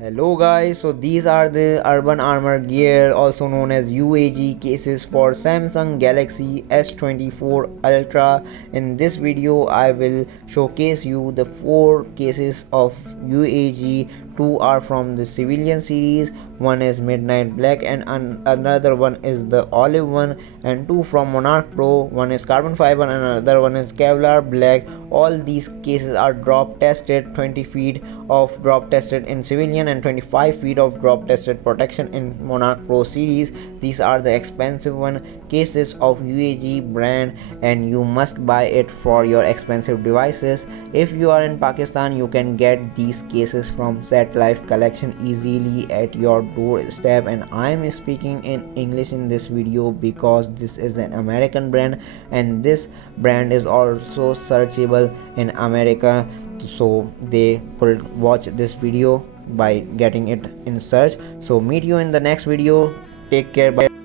Hello guys, so these are the Urban Armor gear, also known as UAG cases for Samsung Galaxy S24 Ultra. In this video I will showcase you the 4 cases of UAG. 2 are from the civilian series, one is Midnight Black and another one is the olive one, and 2 from Monarch Pro, one is carbon fiber and another one is Kevlar Black. All these cases are drop tested, 20 feet of drop tested in civilian and 25 feet of drop tested protection in Monarch Pro series. These are the expensive one cases of UAG brand and you must buy it for your expensive devices. If you are in Pakistan, you can get these cases from Set Life collection easily at your doorstep, and I am speaking in English in this video because this is an American brand and this brand is also searchable in America, so they could watch this video by getting it in search. So meet you in the next video. Take care. Bye.